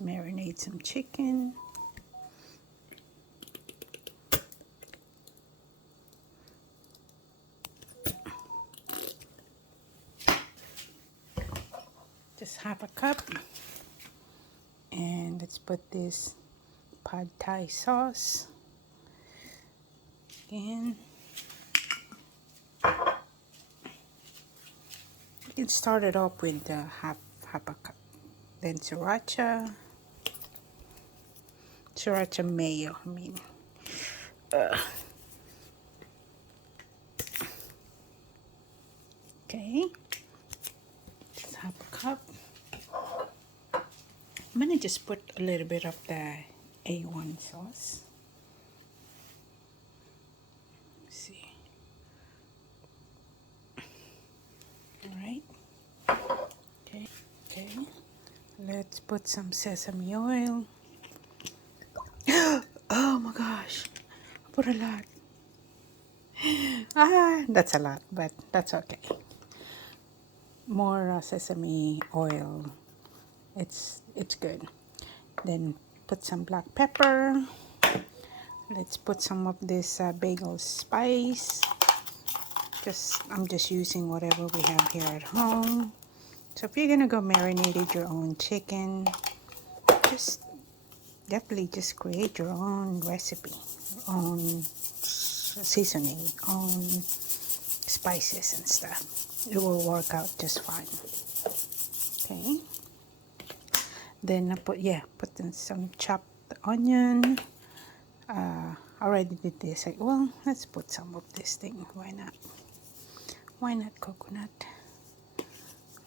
just marinate some chicken. Just half a cup. And let's put this pad thai sauce in. You can start it off with half a cup. Then sriracha mayo, I mean. Okay, just half a cup. I'm gonna just put a little bit of the A1 sauce. Let's see. All right. Okay. Let's put some sesame oil. Oh my gosh, I put a lot. That's a lot, but that's okay. More sesame oil. It's good. Then put some black pepper. Let's put some of this bagel spice. I'm just using whatever we have here at home. So if you're gonna go marinated your own chicken, definitely just create your own recipe, your own seasoning, own spices and stuff. It will work out just fine. Okay. Then I put in some chopped onion. I already did this. Well, let's put some of this thing. Why not? Why not coconut?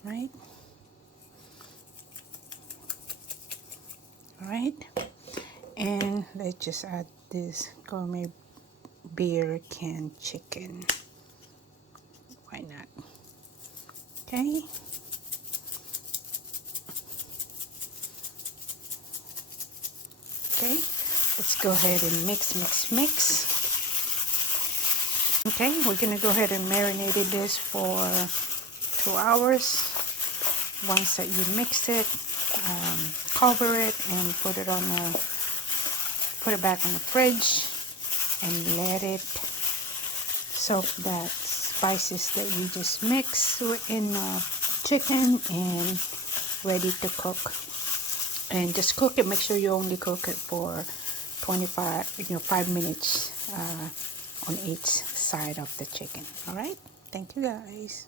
Right? All right. And let's just add this gourmet beer canned chicken. Why not? Okay. Okay, let's go ahead and mix. Okay, we're gonna go ahead and marinate this for 2 hours. Once that you mix it, cover it and put it back on the fridge and let it soak that spices that you just mixed in chicken and ready to cook. And just cook it. Make sure you only cook it for 5 minutes on each side of the chicken. All right. Thank you guys.